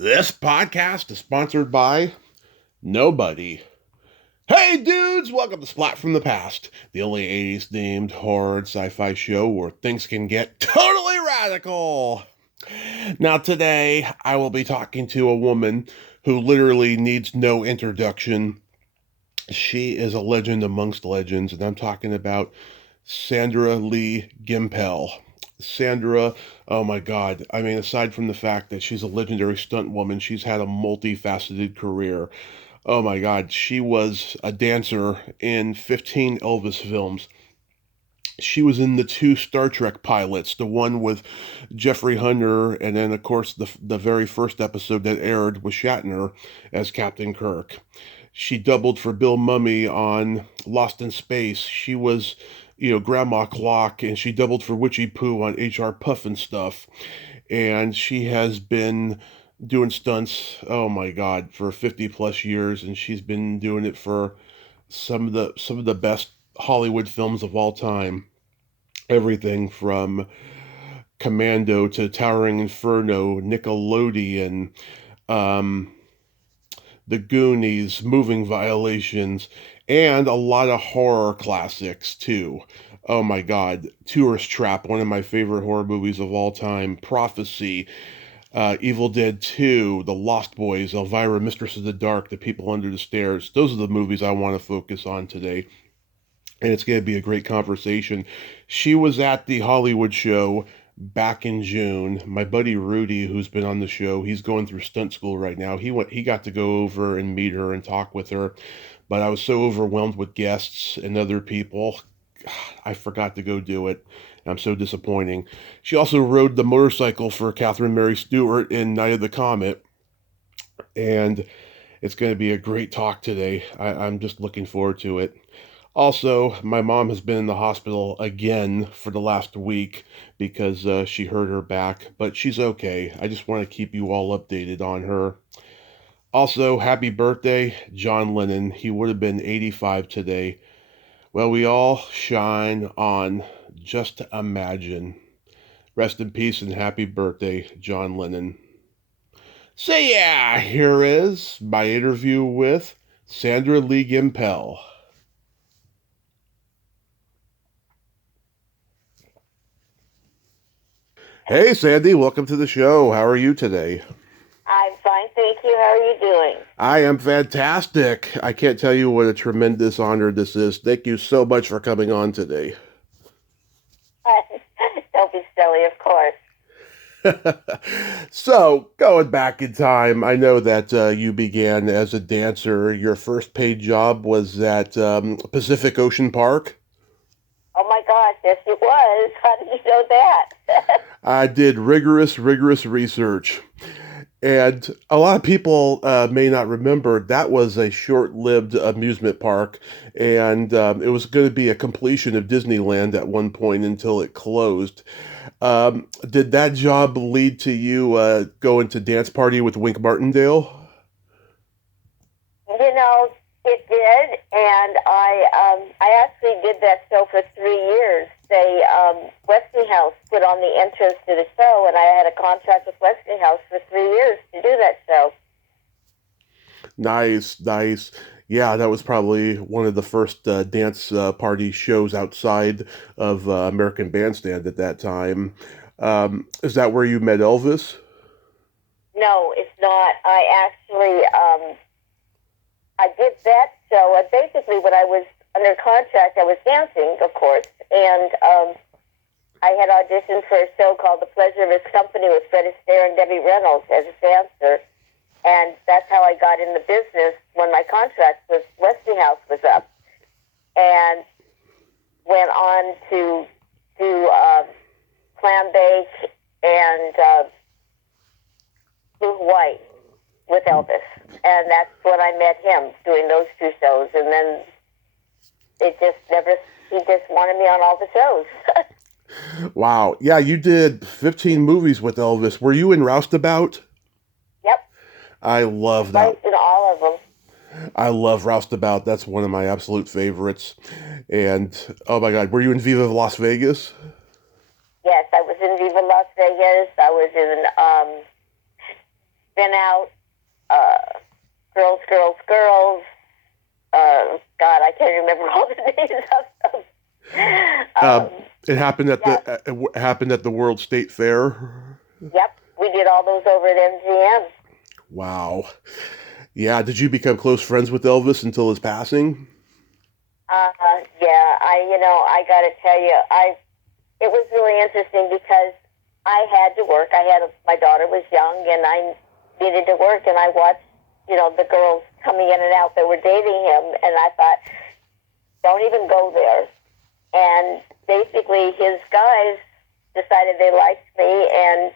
This podcast is sponsored by nobody. Hey dudes, welcome to Splat from the Past, the only 80s themed horror and sci-fi show where things can get totally radical. Now today, I will be talking to a woman who literally needs no introduction. She is a legend amongst legends, and I'm talking about Sandra Lee Gimpel. Sandra, oh my God. I mean, aside from the fact that she's a legendary stunt woman, she's had a multifaceted career. Oh my God. She was a dancer in 15 Elvis films. She was in the two Star Trek pilots, the one with Jeffrey Hunter, and then, of course, the very first episode that aired with Shatner as Captain Kirk. She doubled for Bill Mummy on Lost in Space. She was, Grandma Clock, and she doubled for Witchy Poo on HR Puf N Stuf. And she has been doing stunts, oh my God, for 50 plus years, and she's been doing it for some of the best Hollywood films of all time. Everything from Commando to Towering Inferno, Nickelodeon, um, The Goonies, Moving Violations, and a lot of horror classics too. Oh my God, Tourist Trap, one of my favorite horror movies of all time, Prophecy, Evil Dead 2, The Lost Boys, Elvira, Mistress of the Dark, The People Under the Stairs. Those are the movies I want to focus on today. And it's going to be a great conversation. She was at the Hollywood show back in June. My buddy Rudy, who's been on the show, he's going through stunt school right now. He got to go over and meet her and talk with her, but I was so overwhelmed with guests and other people, I forgot to go do it. I'm so disappointing. She also rode the motorcycle for Catherine Mary Stewart in Night of the Comet, and it's going to be a great talk today. I'm just looking forward to it. Also, my mom has been in the hospital again for the last week because she hurt her back, but she's okay. I just want to keep you all updated on her. Also, happy birthday, John Lennon. He would have been 85 today. Well, we all shine on Just Imagine. Rest in peace and happy birthday, John Lennon. So yeah, here is my interview with Sandra Lee Gimpel. Hey, Sandy, welcome to the show. How are you today? I'm fine, thank you. How are you doing? I am fantastic. I can't tell you what a tremendous honor this is. Thank you so much for coming on today. Don't be silly, of course. So, going back in time, I know that you began as a dancer. Your first paid job was at Pacific Ocean Park. Oh my gosh, yes it was. How did you know that? I did rigorous research. And a lot of people may not remember that was a short-lived amusement park, and it was going to be a completion of Disneyland at one point until it closed. Did that job lead to you going to dance party with Wink Martindale? You know, it did, and I actually did that show for 3 years. Westinghouse put on the entrance to the show, and I had a contract with Westinghouse for 3 years to do that show. Nice, nice. Yeah, that was probably one of the first dance party shows outside of American Bandstand at that time. Is that where you met Elvis? No, it's not. I did that show, and basically when I was under contract, I was dancing, of course, and I had auditioned for a show called The Pleasure of His Company with Fred Astaire and Debbie Reynolds as a dancer, and that's how I got in the business when my contract with Westinghouse was up, and went on to do Clam Bake and Blue White with Elvis, and that's when I met him doing those two shows, and then he just wanted me on all the shows. Wow. Yeah, you did 15 movies with Elvis. Were you in Roustabout? Yep. I love that. Right in all of them. I love Roustabout. That's one of my absolute favorites. And, oh my God, were you in Viva Las Vegas? Yes, I was in Viva Las Vegas. I was in Spin Out, Girls, Girls, Girls. God, I can't remember all the names of them. It happened at the World State Fair. Yep, we did all those over at MGM. Wow. Yeah, did you become close friends with Elvis until his passing? Yeah, I got to tell you, it was really interesting because I had to work. My daughter was young, and I needed to work, and I watched, the girls coming in and out that were dating him, and I thought, don't even go there. And basically, his guys decided they liked me, and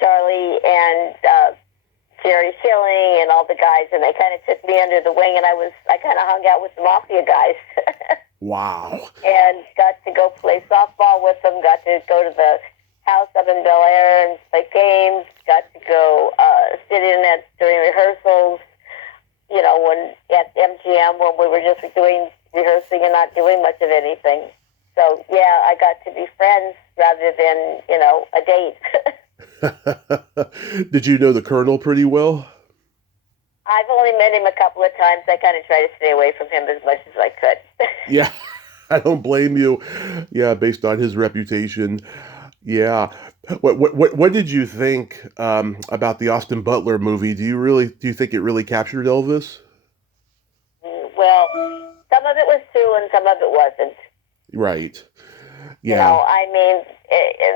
Charlie and Jerry Schilling and all the guys, and they kind of took me under the wing, and I kind of hung out with the Mafia guys. Wow. And got to go play softball with them, got to go to the house up in Bel Air and play games, got to go sit in during rehearsals, when at MGM when we were just rehearsing and not doing much of anything. So, yeah, I got to be friends rather than, a date. Did you know the Colonel pretty well? I've only met him a couple of times. I kind of try to stay away from him as much as I could. Yeah, I don't blame you. Yeah, based on his reputation. Yeah. What did you think about the Austin Butler movie? Do you think it really captured Elvis? Well, some of it was true and some of it wasn't. Right. Yeah.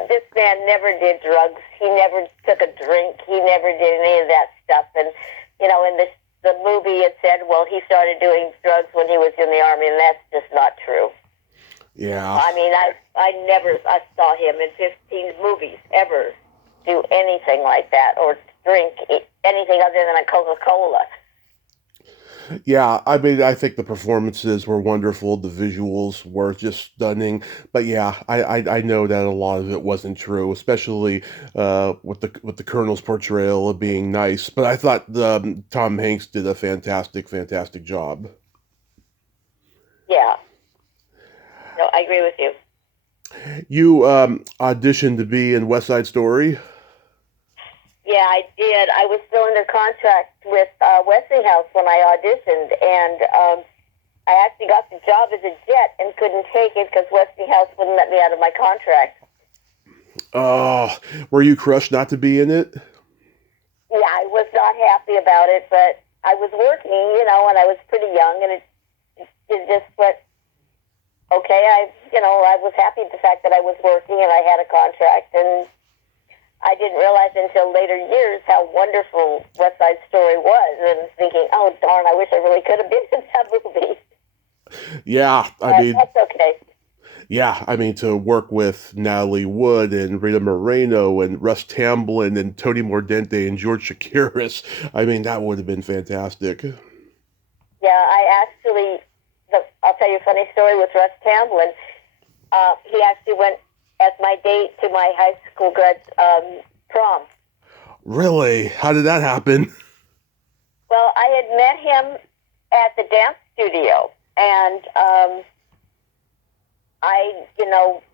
This man never did drugs. He never took a drink. He never did any of that stuff. And, in the movie it said, well, he started doing drugs when he was in the Army, and that's just not true. Yeah. I never saw him in 15 movies ever do anything like that or drink anything other than a Coca-Cola. Yeah, I think the performances were wonderful. The visuals were just stunning. But yeah, I know that a lot of it wasn't true, especially with the Colonel's portrayal of being nice. But I thought Tom Hanks did a fantastic job. Yeah. No, I agree with you. You auditioned to be in West Side Story? Yeah, I did. I was still under contract with Westinghouse when I auditioned, and I actually got the job as a jet and couldn't take it because Westinghouse wouldn't let me out of my contract. Oh, were you crushed not to be in it? Yeah, I was not happy about it, but I was working, and I was pretty young, and it just went, okay, I was happy with the fact that I was working and I had a contract, and I didn't realize until later years how wonderful West Side Story was, and thinking, oh, darn, I wish I really could have been in that movie. Yeah, that's okay. Yeah, to work with Natalie Wood and Rita Moreno and Russ Tamblyn and Tony Mordente and George Chakiris, that would have been fantastic. Yeah, I'll tell you a funny story with Russ Tamblyn. He actually went as my date to my high school grad prom. Really? How did that happen? Well, I had met him at the dance studio, and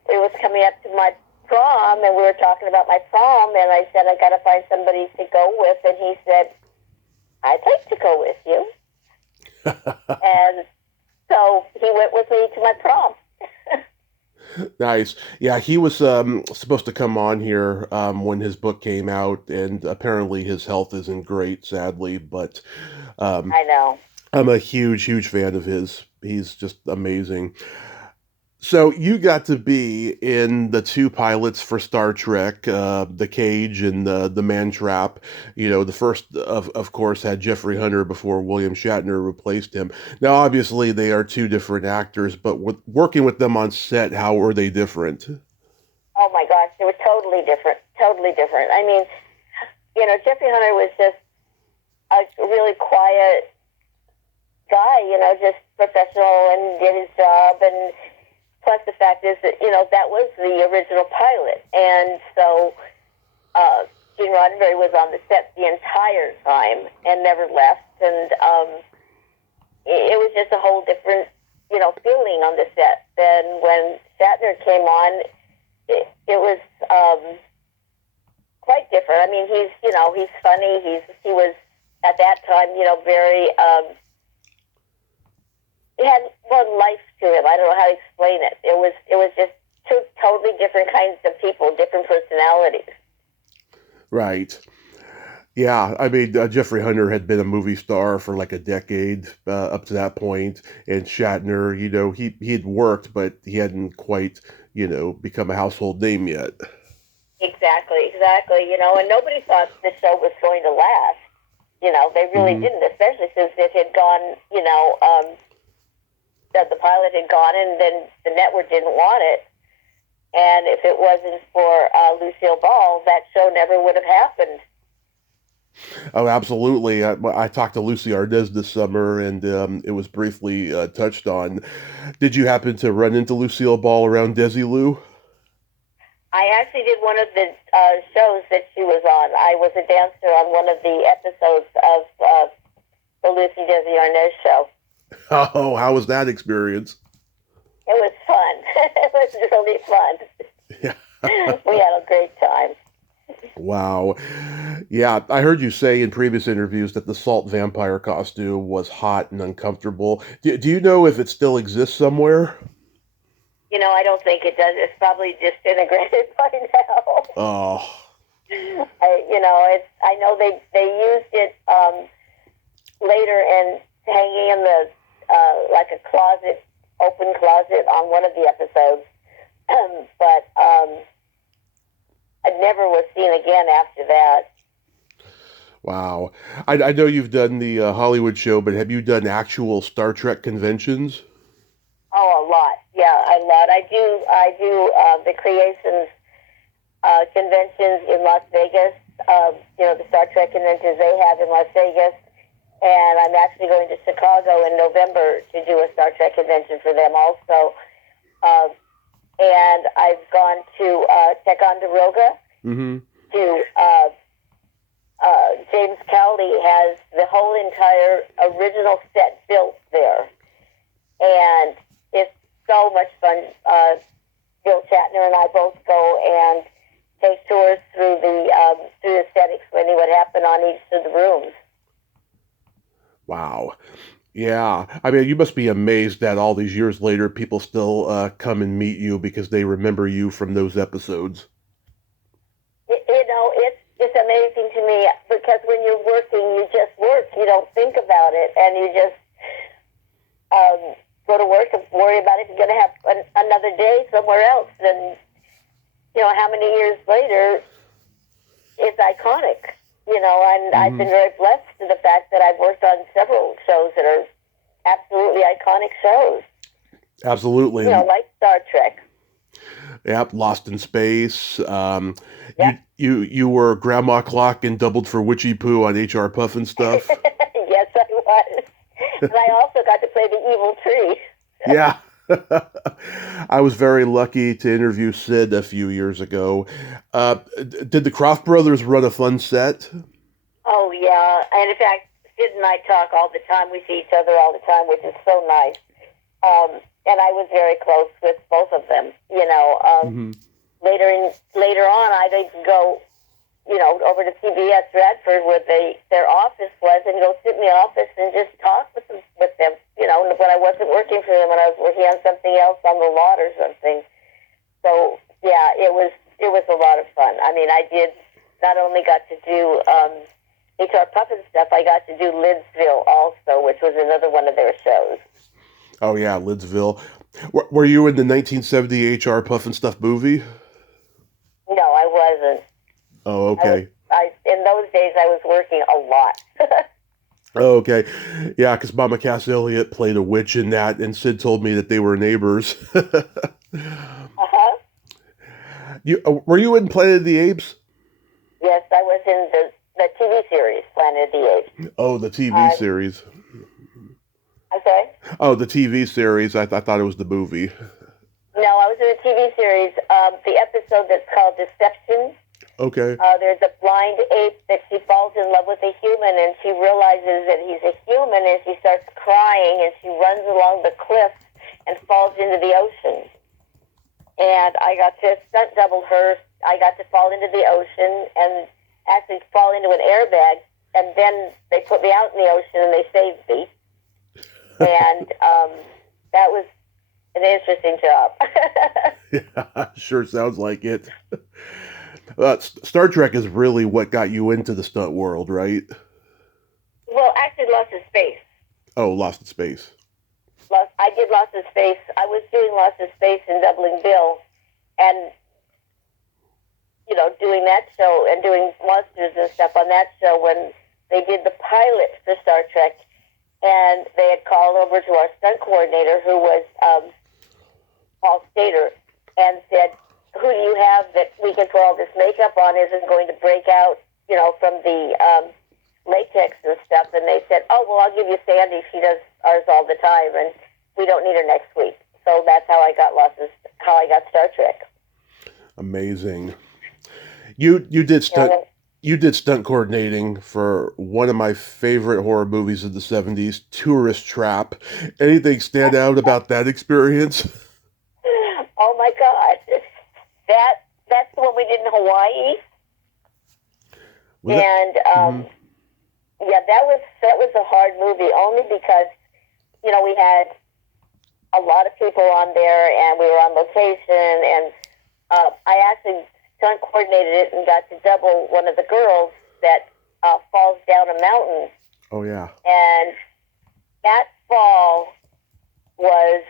it was coming up to my prom, and we were talking about my prom, and I said, I got to find somebody to go with, and he said, I'd like to go with you. And so he went with me to my prom. Nice. Yeah, he was supposed to come on here when his book came out, and apparently his health isn't great, sadly, but I know. I'm a huge fan of his. He's just amazing. So you got to be in the two pilots for Star Trek, The Cage and the Man Trap. The first, of course, had Jeffrey Hunter before William Shatner replaced him. Now, obviously, they are two different actors, but working with them on set, how were they different? Oh, my gosh, they were totally different. Totally different. Jeffrey Hunter was just a really quiet guy, just professional and did his job, and plus, the fact is that, that was the original pilot. And so Gene Roddenberry was on the set the entire time and never left. And it was just a whole different, feeling on the set than when Shatner came on. it was quite different. I mean, he's funny. He was at that time, very. He had one life to him. I don't know how to explain it. It was just two totally different kinds of people, different personalities. Right. Yeah, I mean, Jeffrey Hunter had been a movie star for like a decade up to that point, and Shatner, he had worked, but he hadn't quite, become a household name yet. Exactly. And nobody thought the show was going to last. They really Hmm. didn't, especially since it had gone, that the pilot had gone and then the network didn't want it. And if it wasn't for Lucille Ball, that show never would have happened. Oh, absolutely. I talked to Lucy Ardez this summer, and it was briefly touched on. Did you happen to run into Lucille Ball around Desilu? I actually did one of the shows that she was on. I was a dancer on one of the episodes of the Lucy Desi Arnaz show. Oh, how was that experience? It was fun. It was really fun. Yeah. We had a great time. Wow. Yeah, I heard you say in previous interviews that the salt vampire costume was hot and uncomfortable. Do you know if it still exists somewhere? I don't think it does. It's probably disintegrated by now. Oh, I know they used it later and hanging in the like a closet, open closet on one of the episodes, but it never was seen again after that. wow. I know you've done the Hollywood show, but have you done actual Star Trek conventions? Oh, a lot. Yeah, a lot. I do the creations conventions in Las Vegas. The Star Trek conventions they have in Las Vegas. And I'm actually going to Chicago in November to do a Star Trek convention for them also. And I've gone to Ticonderoga Mm-hmm. to James Cowley has the whole entire original set built there. And it's so much fun. Bill Shatner and I both go and take tours through the set, explaining what happened on each of the rooms. Wow. Yeah. I mean, you must be amazed that all these years later, people still come and meet you because they remember you from those episodes. It's amazing to me because when you're working, you just work. You don't think about it, and you just go to work and worry about if you're going to have another day somewhere else. And how many years later, it's iconic. And I've Hmm. been very blessed to the fact that I've worked on several shows that are absolutely iconic shows. Absolutely. Like Star Trek. Yep. Lost in Space. Yep. You were Grandma Clock and doubled for Witchy Poo on HR Puff and Stuff. Yes, I was. And I also got to play the evil tree. Yeah. I was very lucky to interview Sid a few years ago. Did the Croft brothers run a fun set? Oh, yeah. And in fact, Sid and I talk all the time. We see each other all the time, which is so nice. And I was very close with both of them. Hmm. Later on, I'd even go, over to CBS Radford where their office was, and go sit in the office and just talk with them. When I wasn't working for them, when I was working on something else on the lot or something. So yeah, it was a lot of fun. I mean, I did not only got to do HR Puff and Stuff, I got to do Lidsville also, which was another one of their shows. Oh yeah, Lidsville. Were you in the 1970 HR Puff and Stuff movie? No, I wasn't. Oh, okay. In those days, I was working a lot. Oh, okay. Yeah, because Mama Cass Elliot played a witch in that, and Sid told me that they were neighbors. Uh-huh. Were you in Planet of the Apes? Yes, I was in the TV series, Planet of the Apes. Oh, the TV series. I'm sorry? Oh, the TV series. I thought it was the movie. No, I was in the TV series. The episode that's called Deception. Okay. There's a blind ape that she falls in love with a human, and she realizes that he's a human, and she starts crying, and she runs along the cliff and falls into the ocean. and I got to stunt double her. I got to fall into the ocean and actually fall into an airbag, and then they put me out in the ocean and they saved me. And that was an interesting job. Yeah, sure sounds like it. Star Trek is really what got you into the stunt world, right? Well, actually, Lost in Space. Oh, Lost in Space. I did Lost in Space. I was doing Lost in Space and doubling Bill, and doing that show and doing monsters and stuff on that show when they did the pilot for Star Trek, and they had called over to our stunt coordinator, who was Paul Stater, and said, "Who do you have that we can put all this makeup on isn't going to break out, from the latex and stuff?" And they said, "Oh, well, I'll give you Sandy. She does ours all the time, and we don't need her next week." So that's how I got Star Trek. Amazing. You did stunt coordinating for one of my favorite horror movies of the 70s, Tourist Trap. Anything stand out about that experience? Oh my God. That's the one we did in Hawaii. Yeah, that was a hard movie, only because, we had a lot of people on there and we were on location, and I actually stunt coordinated it and got to double one of the girls that falls down a mountain. Oh, yeah. And that fall was,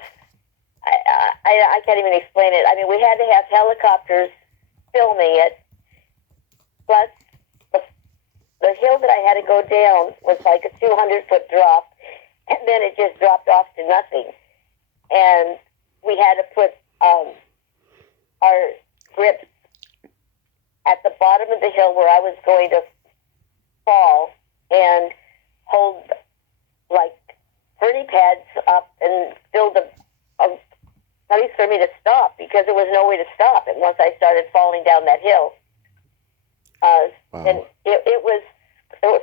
I can't even explain it. I mean, we had to have helicopters filming it, plus the hill that I had to go down was like a 200-foot drop, and then it just dropped off to nothing. And we had to put our grips at the bottom of the hill where I was going to fall and hold like 30 pads up and build a place for me to stop, because there was no way to stop it once I started falling down that hill. Wow. And it was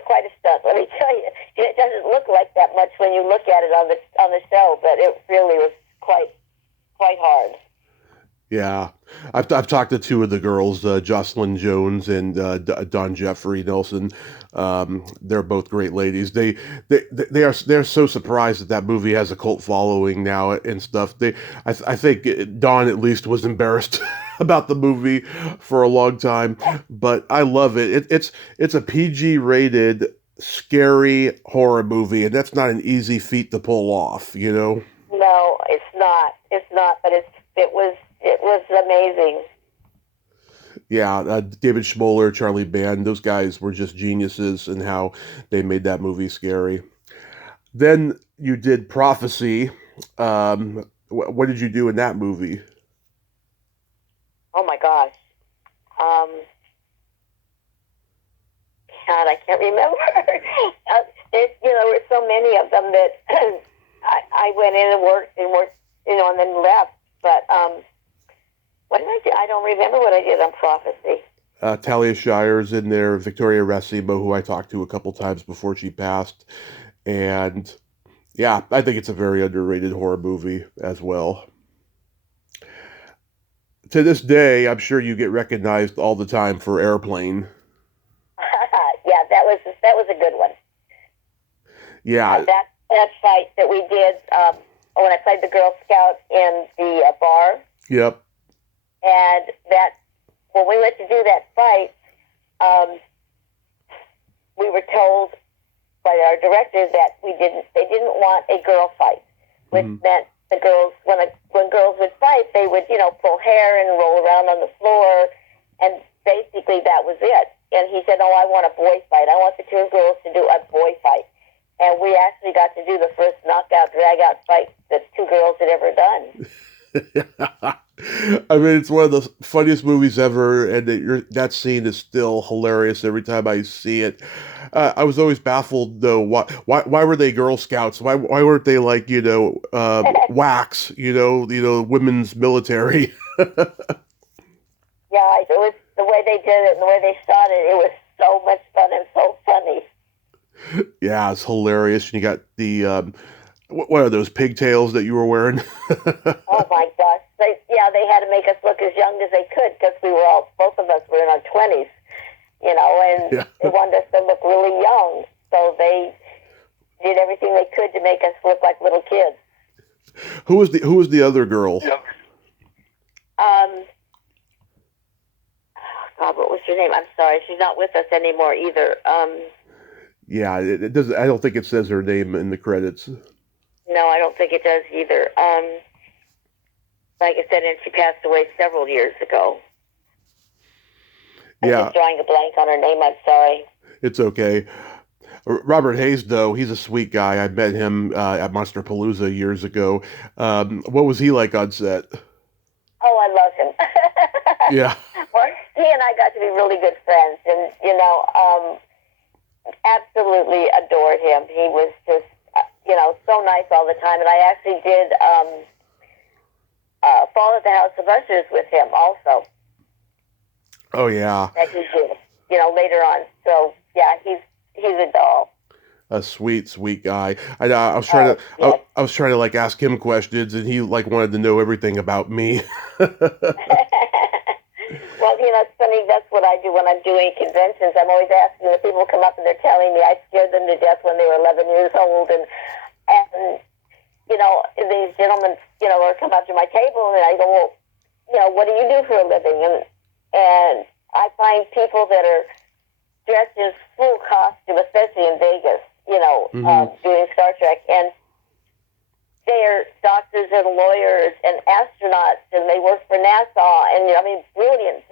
quite a stunt, let me tell you. It doesn't look like that much when you look at it on the show, but it really was quite hard. Yeah, I've talked to two of the girls, Jocelyn Jones and Dawn Jeffrey Nelson. They're both great ladies. They're so surprised that movie has a cult following now and stuff. I think Dawn at least was embarrassed about the movie for a long time, but I love it. It's a PG rated scary horror movie, and that's not an easy feat to pull off. No, it's not. It's not, but it was amazing. Yeah, David Schmoller, Charlie Band, those guys were just geniuses in how they made that movie scary. Then you did Prophecy. What did you do in that movie? Oh my gosh. God, I can't remember. There were so many of them that I went in and worked, and then left. But what did I do? I don't remember what I did on Prophecy. Talia Shire's in there, Victoria Racimo, who I talked to a couple times before she passed. And yeah, I think it's a very underrated horror movie as well. To this day, I'm sure you get recognized all the time for Airplane. Yeah, that was a good one. Yeah. That fight that we did when I played the Girl Scout in the bar. Yep. And when we went to do that fight, we were told by our directors that they didn't want a girl fight, which meant the girls, when girls would fight, they would, pull hair and roll around on the floor, and basically that was it. And he said, "No, I want a boy fight. I want the two girls to do a boy fight." And we actually got to do the first knockout, drag-out fight that two girls had ever done. I mean, it's one of the funniest movies ever, and that scene is still hilarious every time I see it. I was always baffled, though. Why were they Girl Scouts? Why weren't they like WACs? Women's military. Yeah, it was the way they did it and the way they shot it. It was so much fun and so funny. Yeah, it's hilarious. And you got the what are those pigtails that you were wearing? Oh my gosh, they had to make us look as young as they could because both of us were in our 20s, and they wanted us to look really young. So they did everything they could to make us look like little kids. Who was the other girl? God, what was her name? I'm sorry, she's not with us anymore either. Yeah, it doesn't. I don't think it says her name in the credits. No, I don't think it does either. Like I said, and she passed away several years ago. I'm just drawing a blank on her name. I'm sorry. It's okay. Robert Hayes, though, he's a sweet guy. I met him at Monsterpalooza years ago. What was he like on set? Oh, I love him. Yeah. Well, he and I got to be really good friends, and absolutely adored him. He was just, so nice all the time. And I actually did Fall at the House of Ushers with him also. Oh yeah. That he did, later on. So yeah, he's a doll. A sweet guy. I was trying I was trying to like ask him questions, and he like wanted to know everything about me. Well, it's funny. That's what I do when I'm doing conventions. I'm always asking the people come up and they're telling me I scared them to death when they were 11 years old, and these gentlemen, will come up to my table and I go, well, what do you do for a living? And I find people that are dressed in full costume, especially in Vegas, doing Star Trek, and they're doctors and lawyers and astronauts, and they work for NASA, and brilliant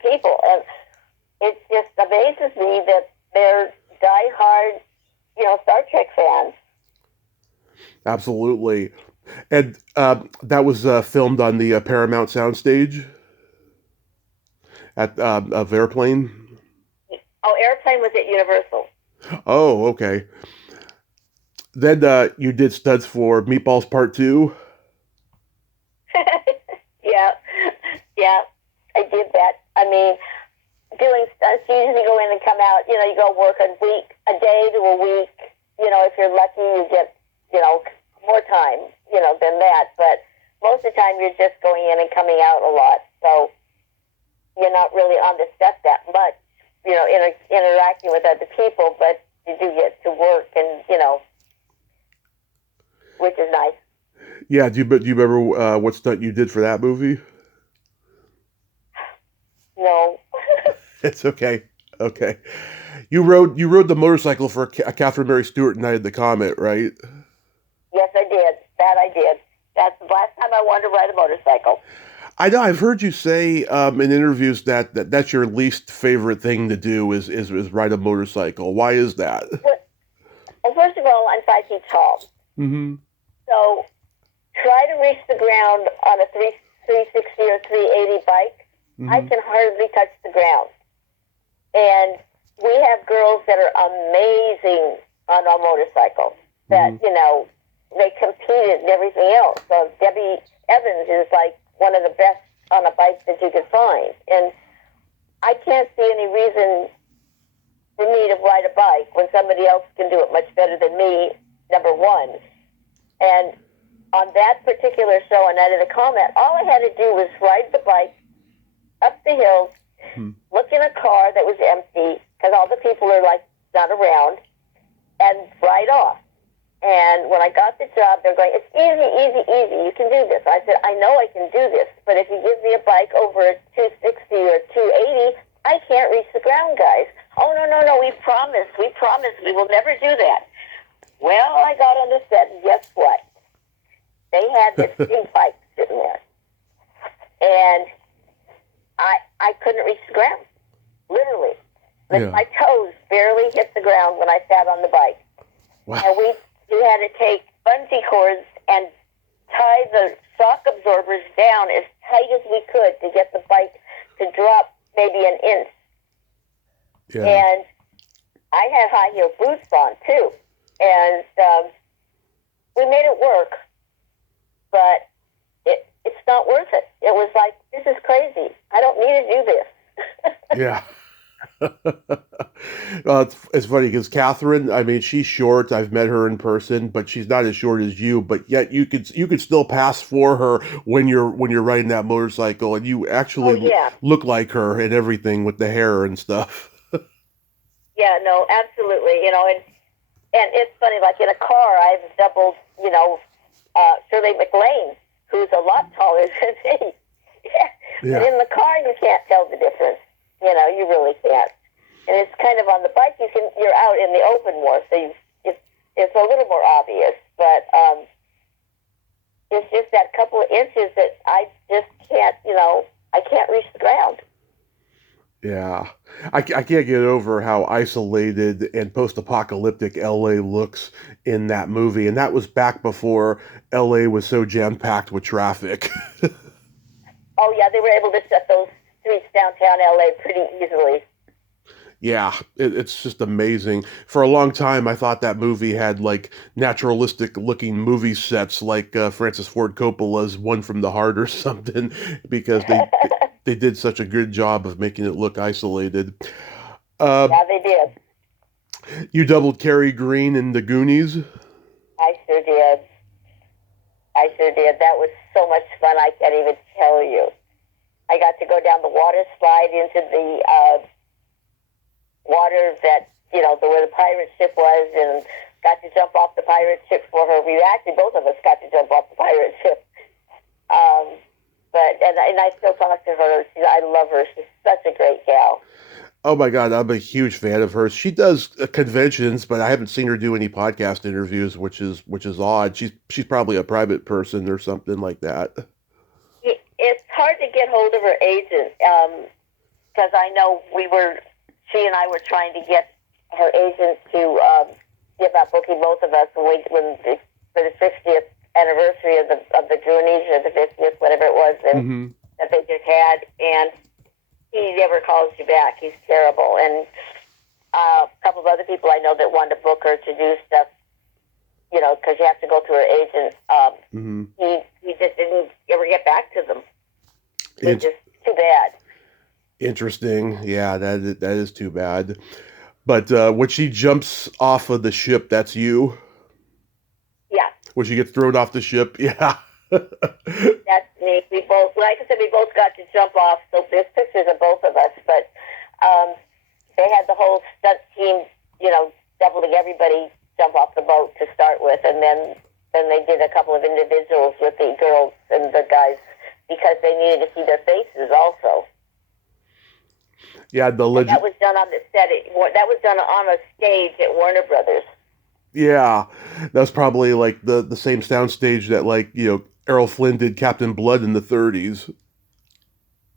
people, and it just amazes me that they're diehard, Star Trek fans. Absolutely. And that was filmed on the Paramount soundstage of Airplane? Oh, Airplane was at Universal. Oh, okay. Then you did stunts for Meatballs Part 2? Yeah, I did that. Doing stunts, you usually go in and come out, you go work a day to a week. If you're lucky, you get, more time, than that. But most of the time, you're just going in and coming out a lot. So you're not really on the set that much, interacting with other people, but you do get to work and, which is nice. Yeah, do you remember what stunt you did for that movie? No. It's okay. Okay. You rode the motorcycle for Catherine Mary Stewart Night at the Comet, right? Yes, I did. That I did. That's the last time I wanted to ride a motorcycle. I know. I've heard you say in interviews that's your least favorite thing to do is ride a motorcycle. Why is that? Well, first of all, I'm 5 feet tall. Mm-hmm. So try to reach the ground on a 360 or 380 bike. Mm-hmm. I can hardly touch the ground. And we have girls that are amazing on a motorcycle that, they competed and everything else. So Debbie Evans is like one of the best on a bike that you could find. And I can't see any reason for me to ride a bike when somebody else can do it much better than me, number one. And on that particular show, on Night of the Comet, all I had to do was ride the bike up the hill, look in a car that was empty, because all the people are like not around, and ride off. And when I got the job, they're going, it's easy, you can do this. I said, I know I can do this, but if you give me a bike over a 260 or 280, I can't reach the ground, guys. Oh, no, we promised, we will never do that. Well, I got on the set, and guess what? They had this big bike sitting there. And I couldn't reach the ground, literally. My toes barely hit the ground when I sat on the bike. Wow. And we had to take bungee cords and tie the shock absorbers down as tight as we could to get the bike to drop maybe an inch. Yeah. And I had high heel boots on too. And we made it work, but it's not worth it. It was like, this is crazy. I don't need to do this. Yeah. It's funny because Catherine, I mean, she's short. I've met her in person, but she's not as short as you. But yet you could still pass for her when you're riding that motorcycle, and you Oh, actually yeah. look like her and everything with the hair and stuff. Yeah, no, absolutely. And it's funny, like in a car, I've doubled, Shirley MacLaine, who's a lot taller than me. Yeah. But Yeah. in the car, you can't tell the difference. You really can't. And it's kind of on the bike, you're out in the open more, so it's a little more obvious. But it's just that couple of inches that I just can't, I can't reach the ground. Yeah. I can't get over how isolated and post-apocalyptic LA looks in that movie. And that was back before LA was so jam-packed with traffic. Oh, yeah, they were able to shut those streets downtown LA pretty easily. Yeah, it's just amazing. For a long time, I thought that movie had like naturalistic looking movie sets like Francis Ford Coppola's One from the Heart or something because they did such a good job of making it look isolated. Uh, Yeah, they did. you doubled Cary Green in The Goonies? I sure did. I sure did. That was so much fun. I can't even tell you. I got to go down the water slide into the water that, where the pirate ship was, and got to jump off the pirate ship for her. We actually, both of us got to jump off the pirate ship. And I still talk to her. I love her. She's such a great gal. Oh my God, I'm a huge fan of hers. She does conventions, but I haven't seen her do any podcast interviews, which is odd. She's probably a private person or something like that. It's hard to get hold of her agent because I know she and I were trying to get her agent to give out booking both of us for the 60th anniversary of the Goonies, or the 50th, whatever it was, and that they just had, and he never calls you back. He's terrible. And a couple of other people I know that wanted to book her to do stuff, because you have to go through her agent. He just didn't ever get back to them. It's just too bad. Interesting. Yeah, that is too bad. But when she jumps off of the ship, that's you? Yeah, When she gets thrown off the ship? Yeah. that's me. We both, like I said, we both got to jump off. So there's pictures of both of us. But they had the whole stunt team, doubling everybody jump off the boat to start with, and then they did a couple of individuals with the girls and the guys because they needed to see their faces also. Yeah, that was done on the set. That was done on a stage at Warner Brothers. Yeah, that's probably like the same sound stage that Errol Flynn did Captain Blood in the 30s.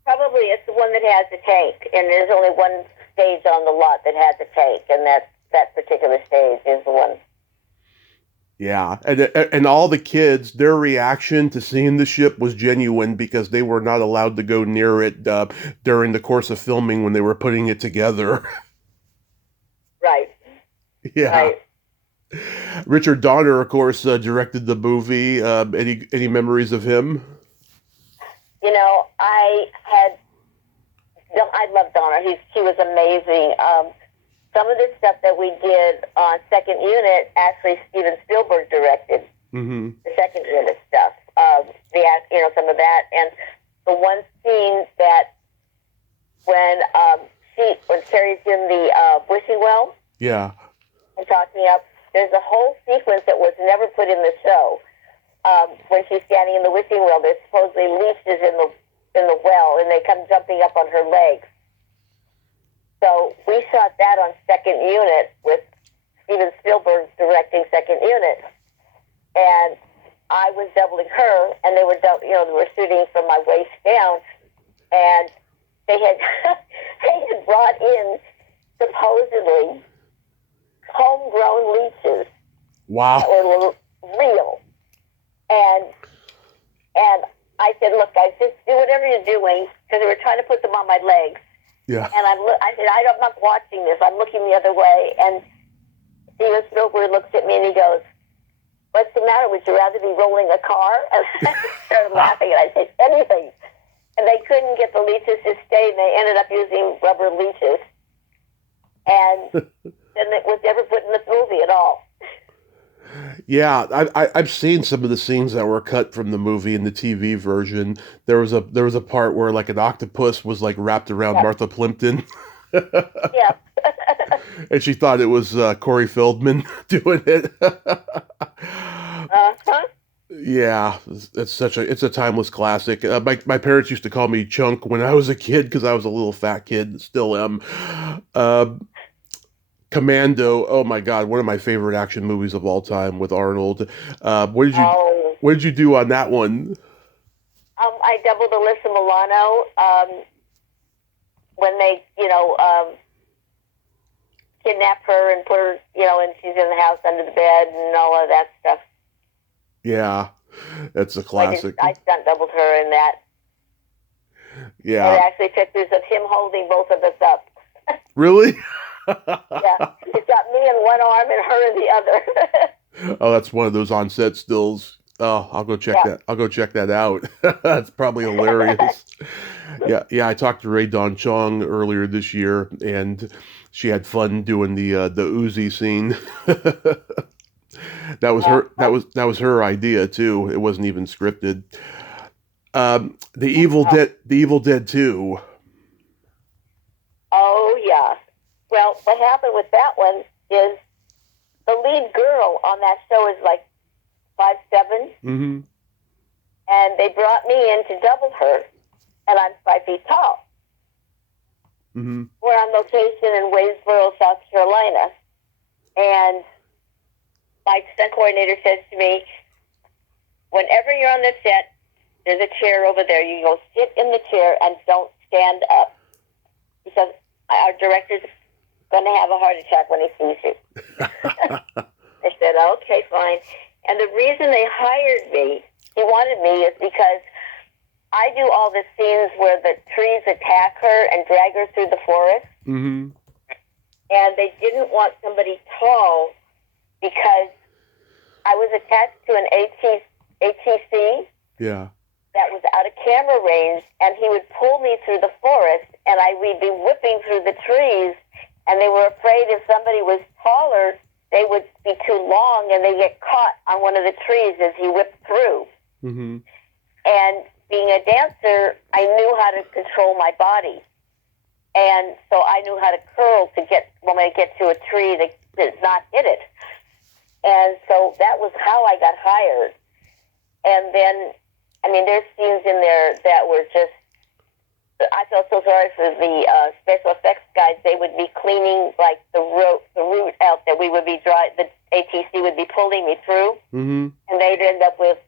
Probably it's the one that has the tank, and there's only one stage on the lot that has a tank, and that particular stage is the one. Yeah, and all the kids, their reaction to seeing the ship was genuine because they were not allowed to go near it during the course of filming when they were putting it together. Right. Yeah. Right. Richard Donner, of course, directed the movie. Any memories of him? I love Donner. She was amazing. Some of the stuff that we did on Second Unit, actually Steven Spielberg directed. Mm-hmm. The Second Unit stuff. Some of that, and the one scene that when Carrie's in the wishing well. Yeah. And talking up. There's a whole sequence that was never put in the show. When she's standing in the wishing well, there's supposedly leeches in the well, and they come jumping up on her legs. So we shot that on Second Unit with Steven Spielberg directing Second Unit, and I was doubling her, and they were shooting from my waist down, and they had brought in supposedly homegrown leeches. Wow. That were real. And I said, look, guys, just do whatever you're doing, because they were trying to put them on my legs. Yeah. And I said, I'm not watching this. I'm looking the other way. And Steven Spielberg looks at me and he goes, what's the matter? Would you rather be rolling a car? And I started laughing, and I said, anything. And they couldn't get the leeches to stay, and they ended up using rubber leeches. and then it was never put in the movie at all. Yeah, I've seen some of the scenes that were cut from the movie in the TV version. There was a part where like an octopus was like wrapped around Yeah. Martha Plimpton, Yeah. and she thought it was Corey Feldman doing it. Uh-huh. Yeah, it's a timeless classic. My parents used to call me Chunk when I was a kid because I was a little fat kid, still am. Uh, Commando, oh my God, one of my favorite action movies of all time with Arnold. Oh. What did you do on that one? I doubled Alyssa Milano when they, kidnap her and put her, and she's in the house under the bed and all of that stuff. Yeah, that's a classic. I stunt doubled her in that. Yeah. There are actually pictures of him holding both of us up. Really? Yeah, he's got me in one arm and her in the other. Oh, that's one of those on-set stills. Oh, I'll go check that. I'll go check that out. That's probably hilarious. Yeah. I talked to Ray Don Chong earlier this year, and she had fun doing the Uzi scene. That was that was her idea too. It wasn't even scripted. The Evil Dead 2. Oh yeah. Well, what happened with that one is the lead girl on that show is like 5'7", Mm-hmm. and they brought me in to double her, and I'm 5 feet tall. Mm-hmm. We're on location in Waynesboro, South Carolina, and my stunt coordinator says to me, whenever you're on the set, there's a chair over there. You go sit in the chair and don't stand up, because our director's going to have a heart attack when he sees you. I said, okay, fine. And the reason they hired me, he wanted me, is because I do all the scenes where the trees attack her and drag her through the forest. Mm-hmm. And they didn't want somebody tall because I was attached to an ATC Yeah. that was out of camera range, and he would pull me through the forest, and we'd be whipping through the trees, and they were afraid if somebody was taller, they would be too long, and they get caught on one of the trees as he whipped through. Mm-hmm. And being a dancer, I knew how to control my body, and so I knew how to curl to get when I get to a tree to not hit it. And so that was how I got hired. And then, there's scenes in there that were just, I felt so sorry for the special effects guys. They would be cleaning like the route out that we would be the ATC would be pulling me through, Mm-hmm. and they'd end up with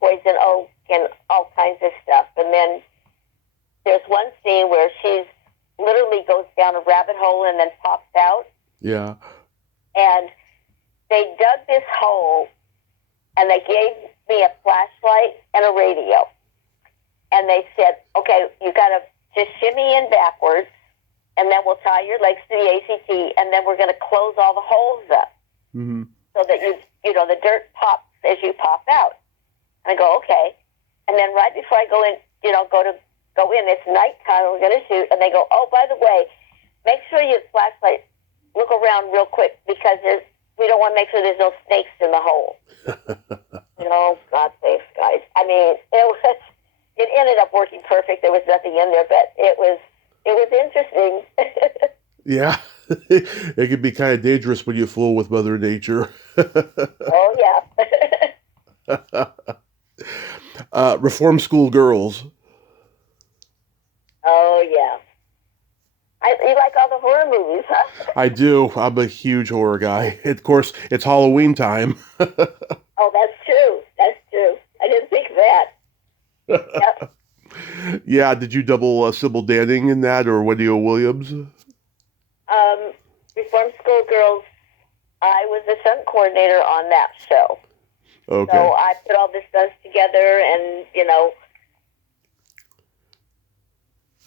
poison oak and all kinds of stuff. And then there's one scene where she literally goes down a rabbit hole and then pops out. Yeah. And they dug this hole, and they gave me a flashlight and a radio. And they said, okay, you got to just shimmy in backwards, and then we'll tie your legs to the ACT, and then we're going to close all the holes up. Mm-hmm. So that the dirt pops as you pop out. And I go, okay. And then right before I go in, go in, it's nighttime, we're going to shoot, and they go, oh, by the way, make sure your flashlight, look around real quick, because we don't want to make sure there's no snakes in the hole. God sakes, guys. It ended up working perfect. There was nothing in there, but it was interesting. Yeah. It can be kind of dangerous when you fool with Mother Nature. Oh, yeah. Reform School Girls. Oh, yeah. You like all the horror movies, huh? I do. I'm a huge horror guy. Of course, it's Halloween time. Oh, that's true. That's true. I didn't think of that. Yep. Yeah, did you double Sybil Danning in that, or Wendy O. Williams? Reform School Girls, I was the stunt coordinator on that show. Okay. So I put all the stunts together and,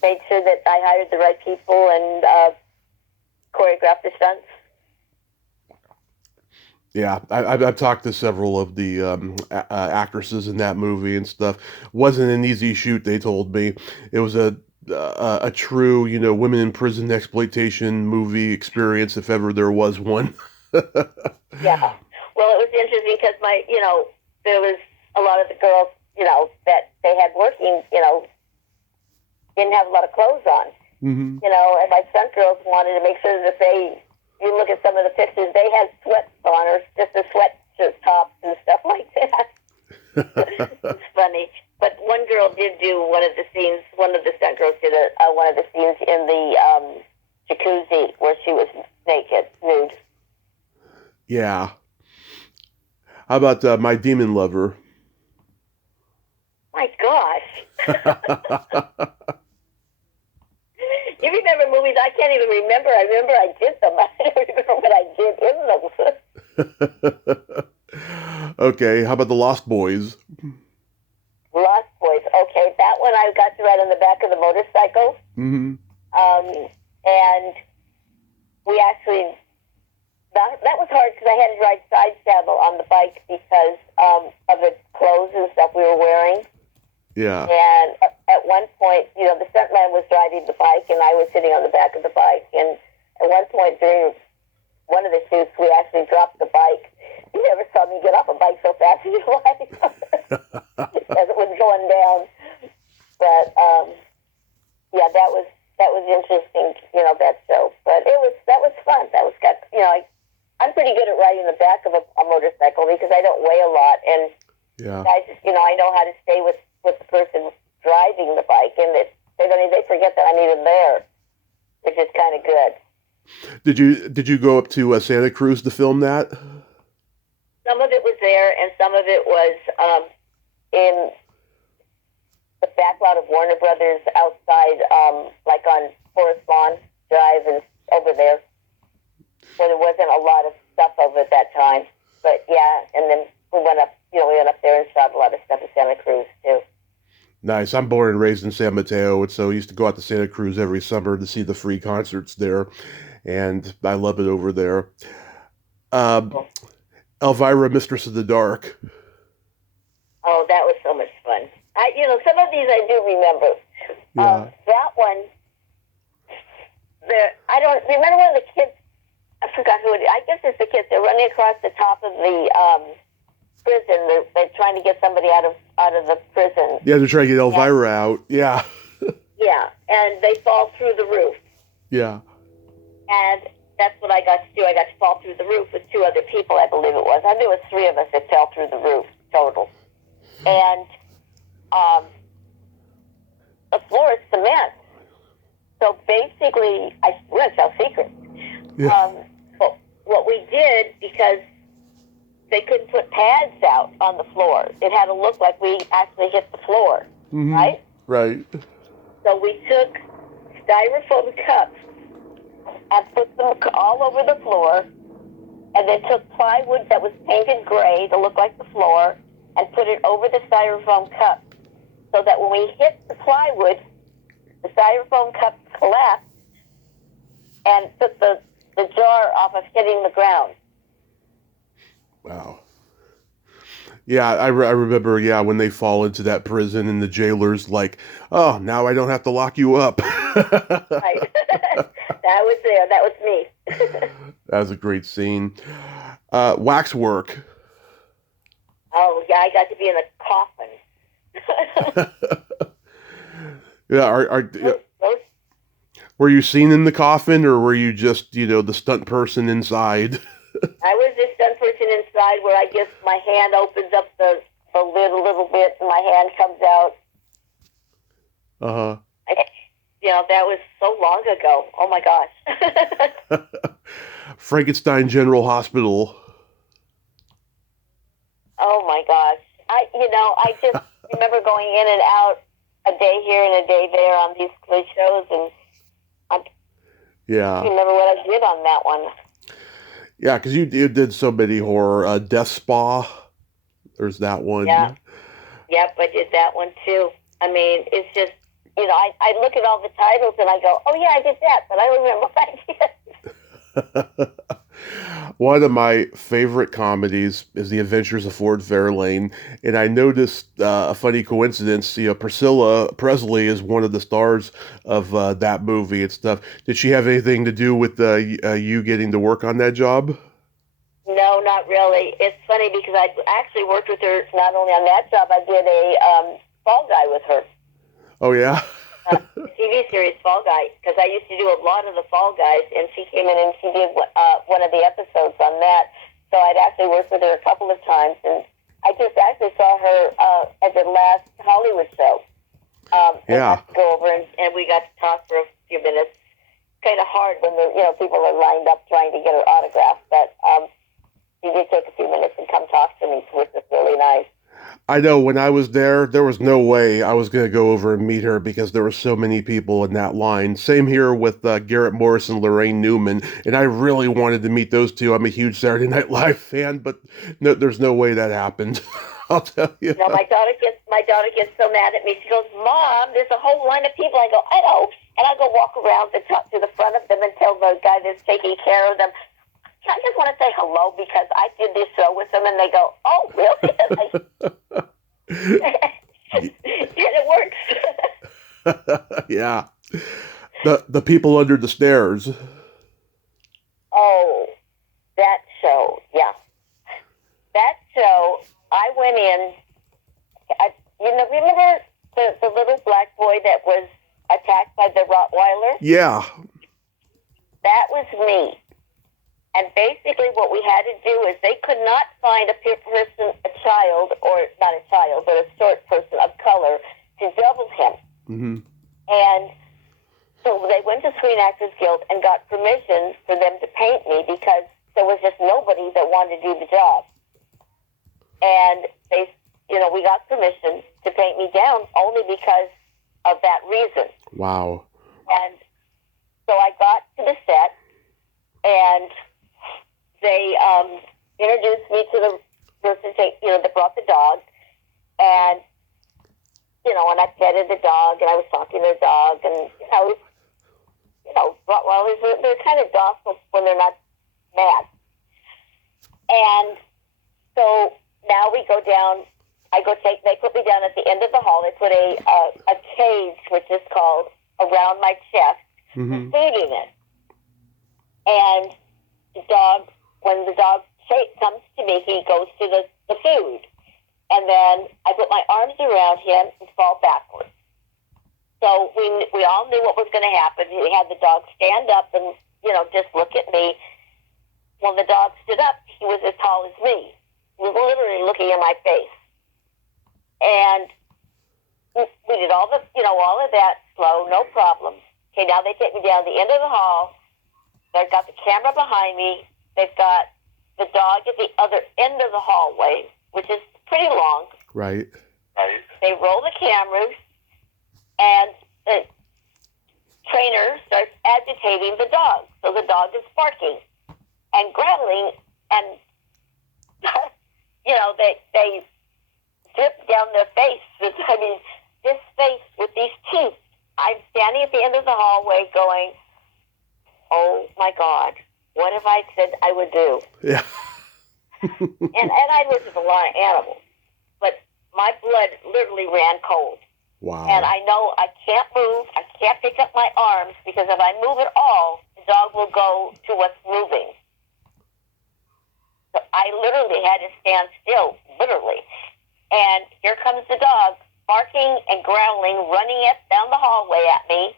made sure that I hired the right people and choreographed the stunts. Yeah, I've talked to several of the actresses in that movie and stuff. Wasn't an easy shoot, they told me. It was a true, women in prison exploitation movie experience, if ever there was one. Yeah. Well, it was interesting because there was a lot of the girls, that they had working, didn't have a lot of clothes on. Mm-hmm. And my stunt girls wanted to make sure that you look at some of the pictures, they had sweats on or just the sweatshirt tops and stuff like that. It's funny. But one girl did do one of the scenes, one of the stunt girls did one of the scenes in the jacuzzi where she was naked, nude. Yeah. How about My Demon Lover? My gosh. You remember movies I can't even remember. I remember I did them. I don't remember what I did in them. Okay, how about The Lost Boys? Lost Boys. Okay, that one I got to ride on the back of the motorcycle. Mm-hmm. And we actually, that was hard because I had to ride side saddle on the bike because of the clothes and stuff we were wearing. Yeah. And at one point, the stuntman was driving the bike and I was sitting on the back of the bike. And at one point during one of the shoots, we actually dropped the bike. You never saw me get off a bike so fast in your life as it was going down. But yeah, that was interesting. That show. But that was fun. That was I'm pretty good at riding the back of a motorcycle because I don't weigh a lot, and yeah, I know how to stay with the person driving the bike, and they forget that I'm even there, which is kind of good. Did you go up to Santa Cruz to film that? Some of it was there, and some of it was in the back lot of Warner Brothers outside, like on Forest Lawn Drive and over there, where there wasn't a lot of stuff over at that time. But yeah, and then we went up there and shot a lot of stuff at Santa Cruz too. Nice. I'm born and raised in San Mateo, and so I used to go out to Santa Cruz every summer to see the free concerts there, and I love it over there. Cool. Elvira, Mistress of the Dark. Oh, that was so much fun. Some of these I do remember. Yeah. That one, I don't remember one of the kids. I forgot who it is. I guess it's the kids. They're running across the top of the prison. They're trying to get somebody out of the prison. Yeah, they're trying to get Elvira out. Yeah. Yeah, and they fall through the roof. Yeah. And that's what I got to do. I got to fall through the roof with two other people, I believe it was. I think it was three of us that fell through the roof total. And the floor is cement. So basically, I wouldn't tell secrets. Yeah. But what we did, because they couldn't put pads out on the floor, it had to look like we actually hit the floor, Mm-hmm. right? Right. So we took styrofoam cups and put them all over the floor, and then took plywood that was painted gray to look like the floor and put it over the styrofoam cup, so that when we hit the plywood, the styrofoam cup collapsed and took the jar off of hitting the ground. Wow. Yeah, I remember, when they fall into that prison and the jailer's like, oh, now I don't have to lock you up. Right. That was there. That was me. That was a great scene. Waxwork. Oh, yeah, I got to be in a coffin. Yeah, were you seen in the coffin, or were you just, the stunt person inside? I was this stunt person inside, where I guess my hand opens up the lid a little bit and my hand comes out. Uh-huh. That was so long ago. Oh my gosh. Frankenstein General Hospital. Oh my gosh. I just remember going in and out a day here and a day there on these shows, and I remember what I did on that one. Yeah, because you did so many horror. Death Spa. There's that one. Yeah. Yep, I did that one too. I mean, it's just, I look at all the titles and I go, oh yeah, I did that, but I don't remember what I did. One of my favorite comedies is The Adventures of Ford Fairlane, and I noticed a funny coincidence. Priscilla Presley is one of the stars of that movie and stuff. Did she have anything to do with you getting to work on that job? No, not really. It's funny because I actually worked with her not only on that job, I did a Fall Guy with her. Oh yeah. TV series Fall Guy, because I used to do a lot of the Fall Guys, and she came in and she did one of the episodes on that. So I'd actually worked with her a couple of times, and I just actually saw her at the last Hollywood show. And Yeah. got to go over and we got to talk for a few minutes. Kind of hard when people are lined up trying to get her autograph, but she did take a few minutes and come talk to me, which was really nice. I know when I was there was no way I was going to go over and meet her because there were so many people in that line. Same here with Garrett Morris and Lorraine Newman, and I really wanted to meet those two. I'm a huge Saturday Night Live fan, but no, there's no way that happened. I'll tell you. No, my daughter gets so mad at me. She goes, "Mom, there's a whole line of people." I go, "I know," and I go walk around to the front of them and tell the guy that's taking care of them, I just want to say hello because I did this show with them, and they go, "Oh, really?" And it works. Yeah. The people under the stairs. Oh, that show, yeah. That show, I went in, remember the little black boy that was attacked by the Rottweiler? Yeah. That was me. And basically what we had to do is they could not find a person, a child, or not a child, but a short person of color to double him. Mm-hmm. And so they went to Screen Actors Guild and got permission for them to paint me because there was just nobody that wanted to do the job. And we got permission to paint me down only because of that reason. Wow. And so I got to the set, and they introduced me to the person that brought the dog, and and I petted the dog, and I was talking to the dog, and Rottweilers, they're kind of docile when they're not mad. And so now we go down. They put me down at the end of the hall. They put a cage, which is called, around my chest, with food in it. And when the dog comes to me, he goes to the food. And then I put my arms around him and fall backwards. So we all knew what was going to happen. We had the dog stand up and, just look at me. When the dog stood up, he was as tall as me. He was literally looking in my face. And we did all of that slow, no problem. Okay, now they take me down the end of the hall. They've got the camera behind me. They've got the dog at the other end of the hallway, which is pretty long. Right. They roll the cameras, and the trainer starts agitating the dog. So the dog is barking and growling, and, they drip down their face. This face with these teeth. I'm standing at the end of the hallway going, "Oh, my God, what have I said I would do?" Yeah. and I lived with a lot of animals, but my blood literally ran cold. Wow. And I know I can't move. I can't pick up my arms because if I move at all, the dog will go to what's moving. So I literally had to stand still, literally. And here comes the dog, barking and growling, running down the hallway at me,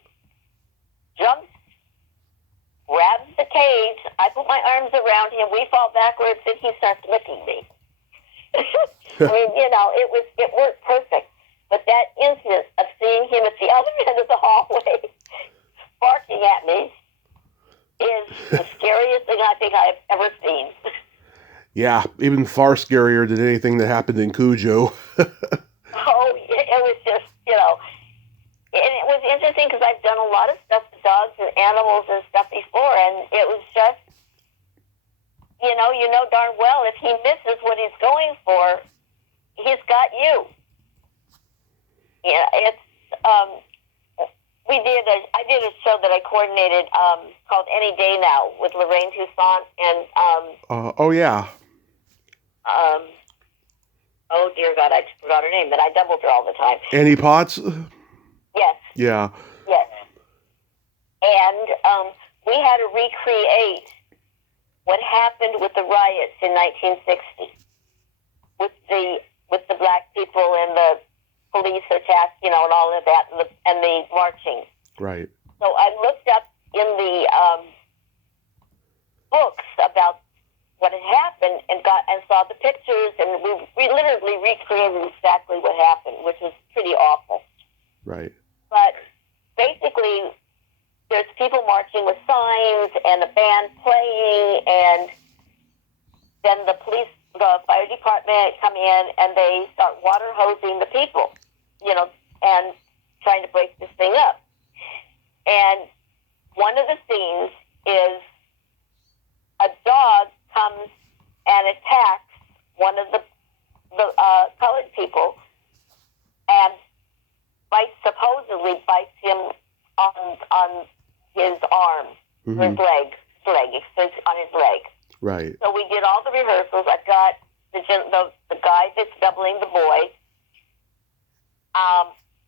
jumps, grabs the cage. I put my arms around him. We fall backwards, and he starts licking me. It worked perfect. But that instant of seeing him at the other end of the hallway, barking at me, is the scariest thing I think I've ever seen. Yeah, even far scarier than anything that happened in Cujo. Oh, it was just, and it was interesting because I've done a lot of stuff with dogs and animals and stuff before, and it was just, you know darn well if he misses what he's going for, he's got you. Yeah, it's, I did a show that I coordinated called Any Day Now with Lorraine Toussaint and oh yeah. Oh dear God, I just forgot her name, but I doubled her all the time. Annie Potts? Yes. Yeah. Yes. And we had to recreate what happened with the riots in 1960 with the black people and the police attack, and all of that, and the marching. Right. So I looked up in the books about what had happened and saw the pictures, and we literally recreated exactly what happened, which was pretty awful. Right. But basically, there's people marching with signs and a band playing, and then the fire department come in and they start water hosing the people, and trying to break this thing up. And one of the scenes is a dog comes and attacks one of the colored people and supposedly bites him on his arm, mm-hmm. his leg, on his leg. Right. So we did all the rehearsals. I've got the guy that's doubling the boy.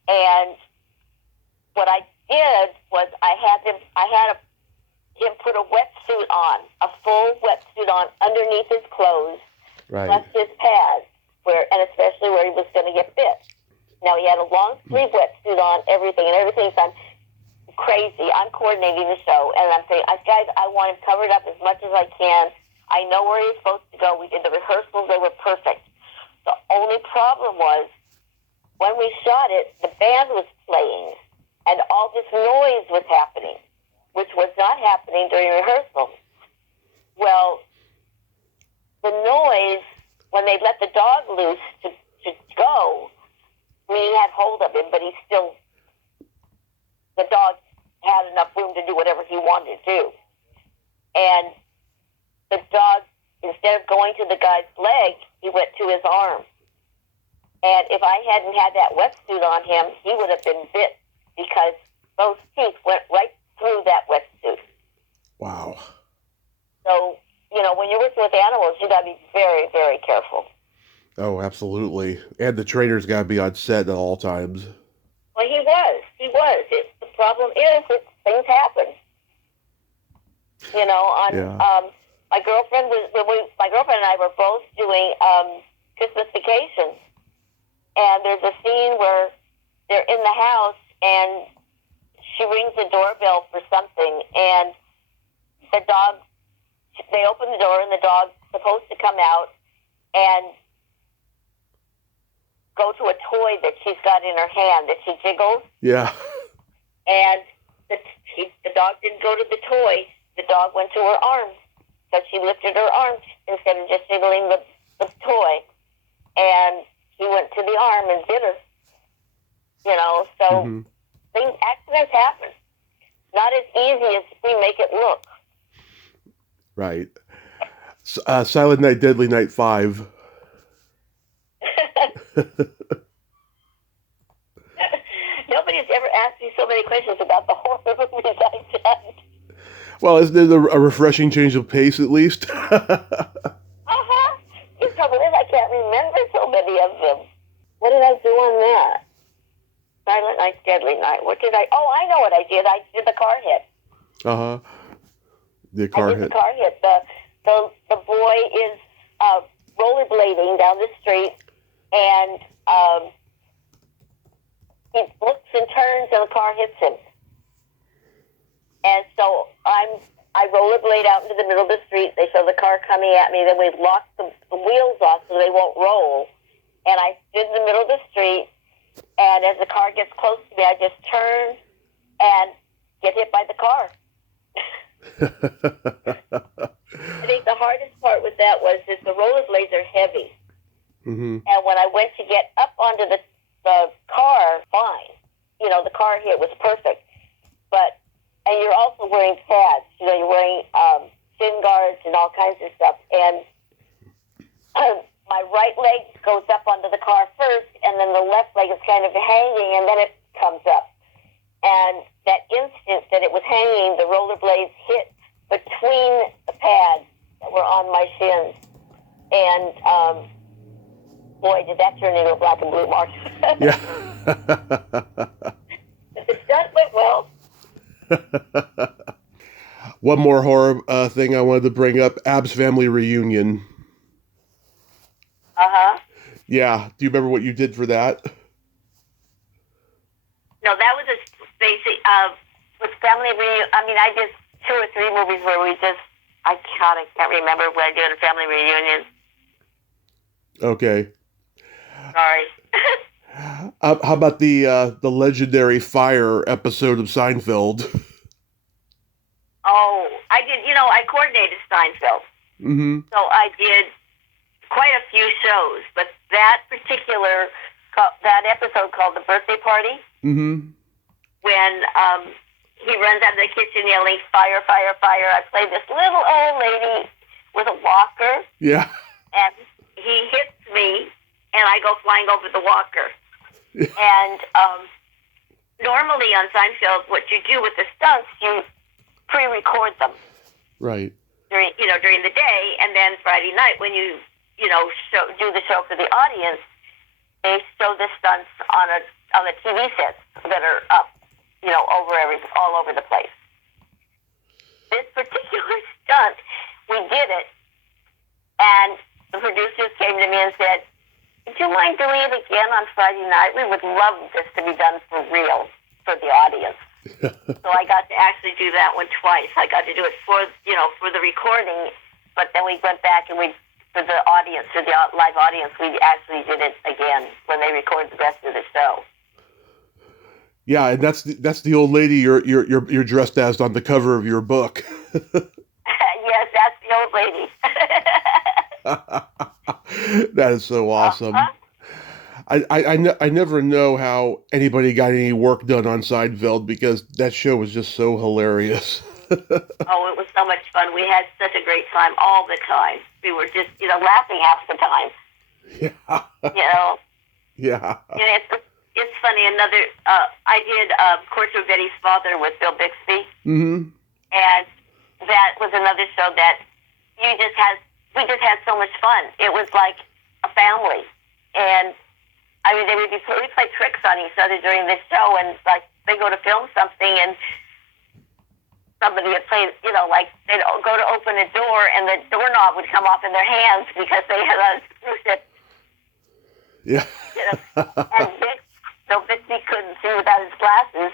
And what I did was I had him put a wetsuit on, a full wetsuit on underneath his clothes, right. plus his pads, and especially where he was going to get bit. Now he had a long sleeve wetsuit on, everything's on. Crazy. I'm coordinating the show, and I'm saying, guys, I want him covered up as much as I can. I know where he's supposed to go. We did the rehearsals. They were perfect. The only problem was when we shot it, the band was playing, and all this noise was happening, which was not happening during rehearsal. Well, the noise, when they let the dog loose to go, we had hold of him, but the dog had enough room to do whatever he wanted to do. And the dog, instead of going to the guy's leg, he went to his arm. And if I hadn't had that wetsuit on him, he would have been bit because those teeth went right through that wetsuit. Wow. So, when you're working with animals, you got to be very, very careful. Oh, absolutely. And the trainer's got to be on set at all times. Well, he was. The problem is that things happen. My girlfriend and I were both doing Christmas Vacation, and there's a scene where they're in the house and she rings the doorbell for something, and they open the door and the dog's supposed to come out and go to a toy that she's got in her hand that she jiggles. Yeah. And the dog didn't go to the toy. The dog went to her arms. So she lifted her arms instead of just jiggling the toy. And he went to the arm and bit her. So mm-hmm. Accidents happen. Not as easy as we make it look. Right. Silent Night, Deadly Night 5. Nobody's ever asked me so many questions about the horror movies I've done. Well, isn't it a refreshing change of pace at least? The trouble is I can't remember so many of them. What did I do on that? Silent Night, Deadly Night. Oh, I know what I did. I did the car hit. Uh-huh. The car hit. The car hit. The boy is rollerblading down the street, and he looks and turns, and the car hits him. And so I rollerblade out into the middle of the street. They show the car coming at me. Then we lock the wheels off so they won't roll. And I stood in the middle of the street, and as the car gets close to me, I just turn and get hit by the car. I think the hardest part with that was that the rollerblades are heavy. Mm-hmm. And when I went to get up onto the car, fine. The car hit was perfect. And you're also wearing pads. You're wearing shin guards and all kinds of stuff. And my right leg goes up onto the car first, and then the left leg is kind of hanging, and then it comes up. And that instant that it was hanging, the rollerblades hit between the pads that were on my shins. And boy, did that turn into a black and blue mark. Yeah. The stunt went well. One more horror thing I wanted to bring up: Ab's Family Reunion. Uh-huh. Yeah. Do you remember what you did for that? No, that was a basic, with family reunion. I mean, I did 2 or 3 movies where we just, I can't remember when I did a family reunion. Okay. Sorry. How about the legendary fire episode of Seinfeld? Oh, I did, I coordinated Steinfeld. Mm-hmm. So I did quite a few shows, but that particular, that episode called The Birthday Party, Mm-hmm. when he runs out of the kitchen yelling, fire, fire, fire. I played this little old lady with a walker. Yeah. And he hits me, and I go flying over the walker. And normally on Seinfeld, what you do with the stunts, you pre-record them. Right. During the day, and then Friday night when you do the show for the audience, they show the stunts on the TV sets that are up, all over the place. This particular stunt, we did it, and the producers came to me and said, "Would you mind doing it again on Friday night? We would love this to be done for real for the audience." So I got to actually do that one twice. I got to do it for the recording, but then we went back and for the audience, for the live audience, we actually did it again when they recorded the rest of the show. Yeah, and that's the old lady you're dressed as on the cover of your book. Yes, that's the old lady. That is so awesome. Uh-huh. I never know how anybody got any work done on Seinfeld because that show was just so hilarious. Oh, it was so much fun. We had such a great time all the time. We were just, laughing half the time. Yeah. Yeah. It's funny. I did Courtship of Betty's Father with Bill Bixby. Mm-hmm. And that was another show that we just had so much fun. It was like a family. And I mean, we play tricks on each other during the show, and like they go to film something, and somebody would play, they'd go to open a door, and the doorknob would come off in their hands because they had a screw it. Yeah. And Bixby couldn't see without his glasses,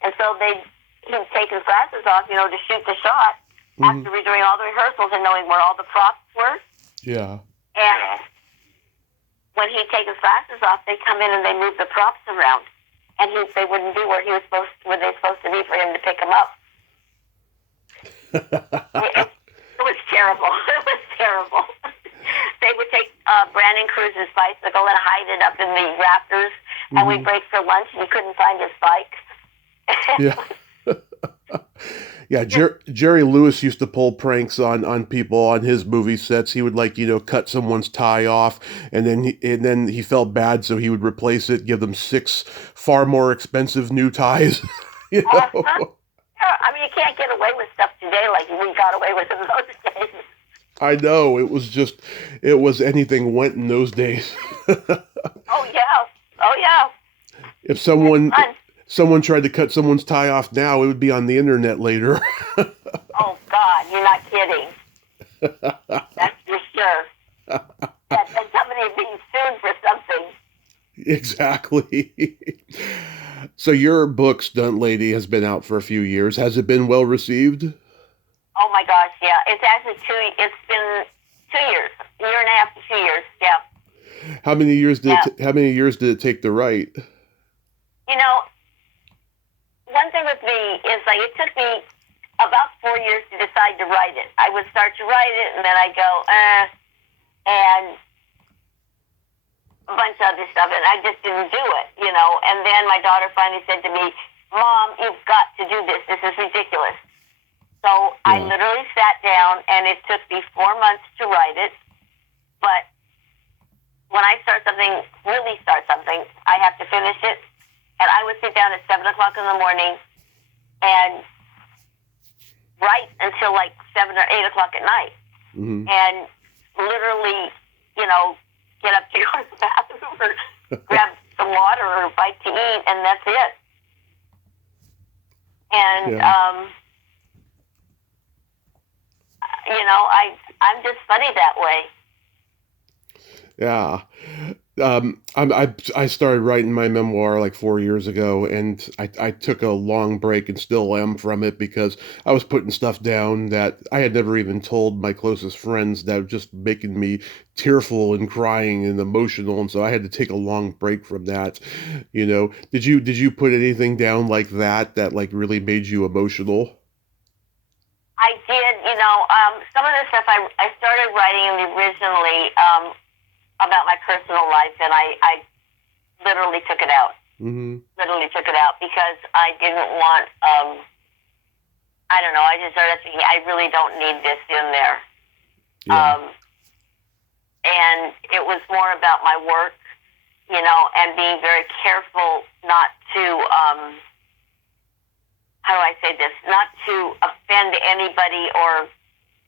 and so he'd take his glasses off, to shoot the shot after we're doing all the rehearsals and knowing where all the props were. Yeah. And when he'd take his glasses off, they'd come in and they move the props around, and they wouldn't be where they were supposed to be for him to pick them up. It was terrible. It was terrible. They would take Brandon Cruz's bicycle and hide it up in the rafters, and we'd break for lunch, and he couldn't find his bike. Yeah. Yeah, Jerry Lewis used to pull pranks on people on his movie sets. He would cut someone's tie off, and then he felt bad, so he would replace it, give them 6 far more expensive new ties. Yeah, I mean, you can't get away with stuff today like we got away with in those days. I know, it was anything went in those days. Oh yeah. If someone tried to cut someone's tie off now, it would be on the internet later. Oh, God, you're not kidding. That's for sure. And somebody being sued for something. Exactly. So your book, Stunt Lady, has been out for a few years. Has it been well received? Oh, my gosh, yeah. It's actually it's been 2 years. A year and a half to 2 years, yeah. How many years did it take to write? One thing with me is it took me about 4 years to decide to write it. I would start to write it, and then I'd go, and a bunch of other stuff, and I just didn't do it, And then my daughter finally said to me, "Mom, you've got to do this. This is ridiculous." So I literally sat down, and it took me 4 months to write it. But when I really start something, I have to finish it. And I would sit down at 7 o'clock in the morning and write until like 7 or 8 o'clock at night. Mm-hmm. And literally, get up to go to the bathroom or grab some water or a bite to eat, and that's it. And, I'm just funny that way. Yeah. I started writing my memoir like 4 years ago, and I took a long break and still am from it because I was putting stuff down that I had never even told my closest friends that was just making me tearful and crying and emotional, and so I had to take a long break from that. Did you put anything down like that like really made you emotional? I did, some of the stuff I started writing originally about my personal life, and I literally took it out. Mm-hmm. Literally took it out because I didn't want, I don't know, I just started thinking, I really don't need this in there. Yeah. And it was more about my work, and being very careful not to, how do I say this, not to offend anybody or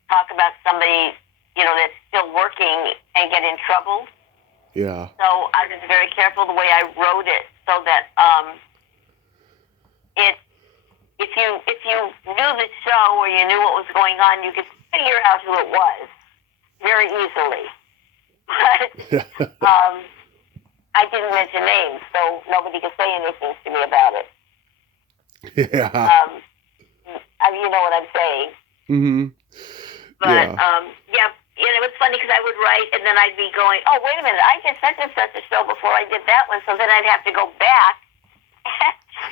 talk about somebody, that's still working and get in trouble. Yeah. So I was very careful the way I wrote it, so that if you knew the show or you knew what was going on, you could figure out who it was very easily. But I didn't mention names, so nobody could say anything to me about it. Yeah. You know what I'm saying. Mm-hmm. But, and it was funny because I would write and then I'd be going, oh, wait a minute, I did such and such a show before I did that one, so then I'd have to go back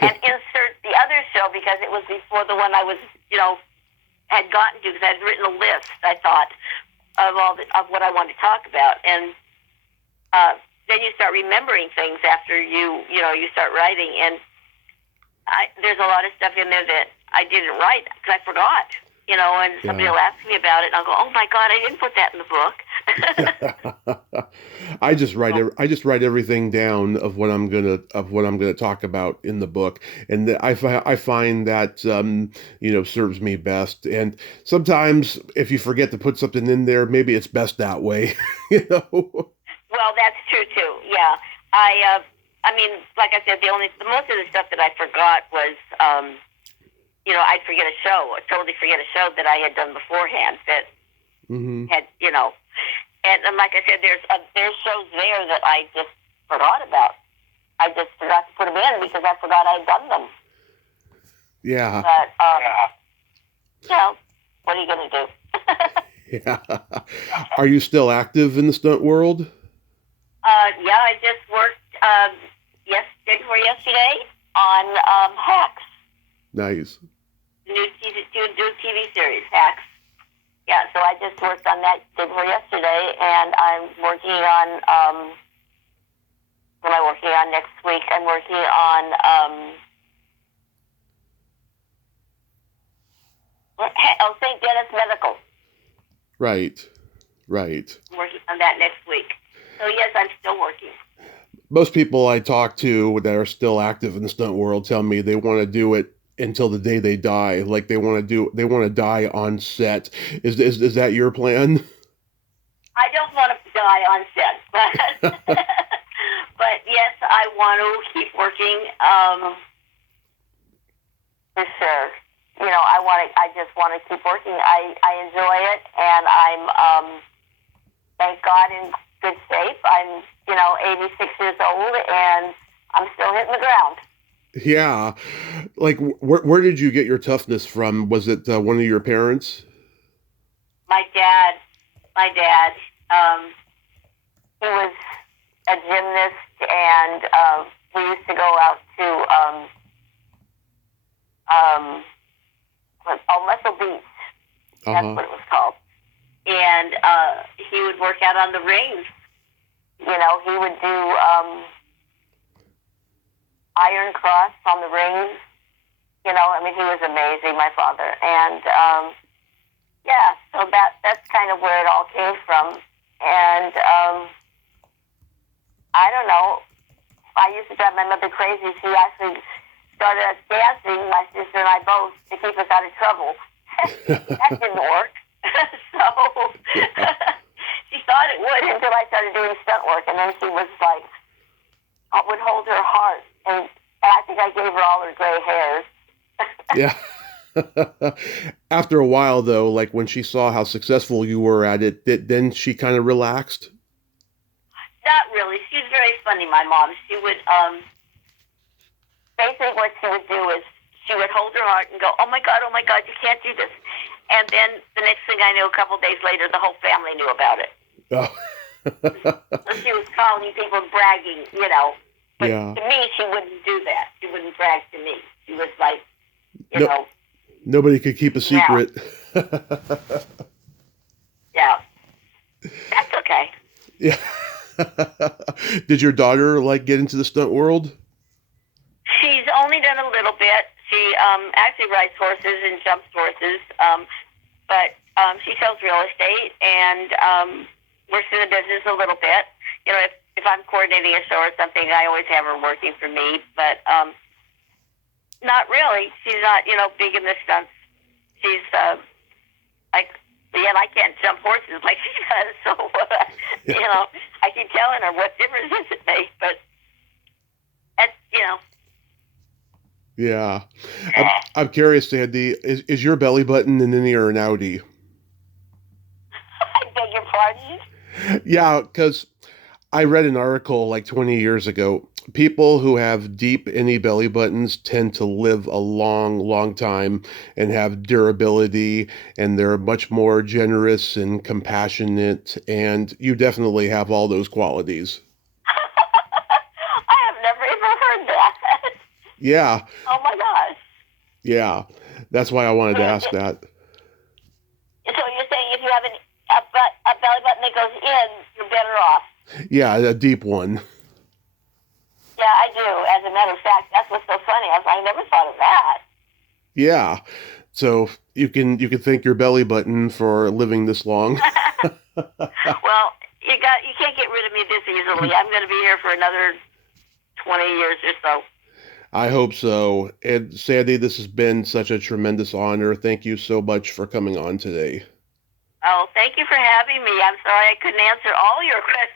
and insert the other show because it was before the one I was, had gotten to, because I'd written a list, I thought, of what I wanted to talk about. And then you start remembering things after you start writing, and there's a lot of stuff in there that I didn't write because I forgot. And somebody will ask me about it, and I'll go, "Oh my God, I didn't put that in the book." I just write everything down of what I'm gonna talk about in the book, and I find that serves me best. And sometimes if you forget to put something in there, maybe it's best that way. Well, that's true too. Yeah, I mean, like I said, the most of the stuff that I forgot was. I'd forget a show, or totally forget a show that I had done beforehand that had, and like I said, there's shows there that I just forgot about. I just forgot to put them in because I forgot I'd done them. Yeah. But, what are you going to do? Yeah. Are you still active in the stunt world? Yeah, I just worked, day before yesterday on, Hacks. Nice. New TV series, Hacks. Yeah, so I just worked on that day before yesterday, and I'm working on, what am I working on next week? I'm working on, St. Dennis Medical. Right. I'm working on that next week. So yes, I'm still working. Most people I talk to that are still active in the stunt world tell me they want to do it until the day they die. Like they want to die on set. Is that your plan? I don't want to die on set, but yes, I want to keep working. For sure. I just want to keep working. I enjoy it, and I'm, thank God, in good shape. I'm, 86 years old, and I'm still hitting the ground. Yeah. Like, where did you get your toughness from? Was it one of your parents? My dad. He was a gymnast, and we used to go out to Muscle Beach. That's what it was called. And he would work out on the rings. He would do iron cross on the rings. He was amazing, my father. And so that's kind of where it all came from. And I don't know. I used to drive my mother crazy. She actually started us dancing, my sister and I both, to keep us out of trouble. That didn't work. So she thought it would until I started doing stunt work, and then she was like, would hold her heart, and I think I gave her all her gray hairs. Yeah. After a while, though, like when she saw how successful you were at it, then she kind of relaxed? Not really. She was very funny, my mom. She would, basically what she would do is she would hold her heart and go, oh my God, you can't do this. And then the next thing I knew, a couple of days later, the whole family knew about it. Oh. So she was calling people, bragging, you know. But Yeah. to me, she wouldn't do that. She wouldn't brag to me. She was like, you know. Nobody could keep a secret. Yeah. That's okay. Yeah. Did your daughter get into the stunt world? She's only done a little bit. She actually rides horses and jumps horses, but she sells real estate and works in the business a little bit. You know, if I'm coordinating a show or something, I always have her working for me, but not really. She's not, big in the stunts. She's I can't jump horses like she does, so, I keep telling her, what difference does it make? But, that's, Yeah. I'm curious, Sandy, is your belly button an innie or an outie? I beg your pardon? Yeah, because I read an article 20 years ago. People who have deep innie belly buttons tend to live a long, long time and have durability, and they're much more generous and compassionate, and you definitely have all those qualities. I have never even heard that. Yeah. Oh my gosh. Yeah. That's why I wanted to ask that. So you're saying if you have a belly button that goes in, you're better off? Yeah, a deep one. Yeah, I do. As a matter of fact, that's what's so funny. I never thought of that. Yeah. So you can thank your belly button for living this long. Well, you can't get rid of me this easily. I'm going to be here for another 20 years or so. I hope so. And Sandy, this has been such a tremendous honor. Thank you so much for coming on today. Oh, thank you for having me. I'm sorry I couldn't answer all your questions.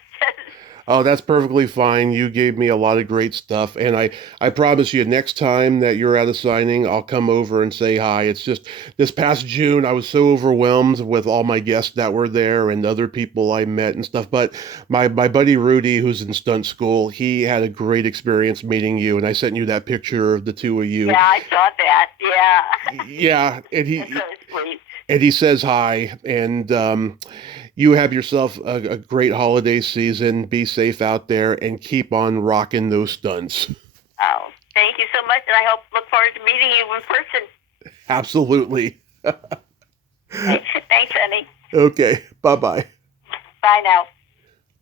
Oh, that's perfectly fine. You gave me a lot of great stuff. And I promise you, next time that you're at a signing, I'll come over and say hi. It's just this past June, I was so overwhelmed with all my guests that were there and other people I met and stuff. But my buddy Rudy, who's in stunt school, he had a great experience meeting you. And I sent you that picture of the two of you. Yeah, I saw that. Yeah. Yeah. And That's so sweet. and he says hi. And you have yourself a great holiday season. Be safe out there and keep on rocking those stunts. Oh, thank you so much, and I look forward to meeting you in person. Absolutely. Thanks, honey. Okay, bye-bye. Bye now.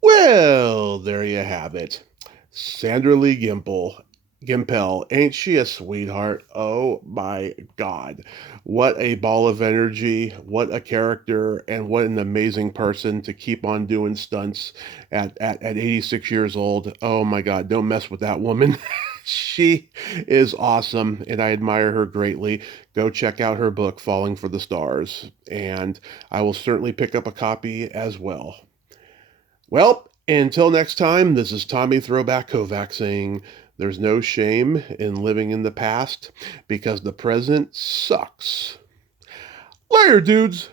Well, there you have it. Sandra Lee Gimpel, ain't she a sweetheart? Oh my God. What a ball of energy, what a character, and what an amazing person to keep on doing stunts at 86 years old. Oh my God, don't mess with that woman. She is awesome, and I admire her greatly. Go check out her book, Falling for the Stars, and I will certainly pick up a copy as well. Well, until next time, this is Tommy Throwback Kovac saying, there's no shame in living in the past because the present sucks. Later, dudes.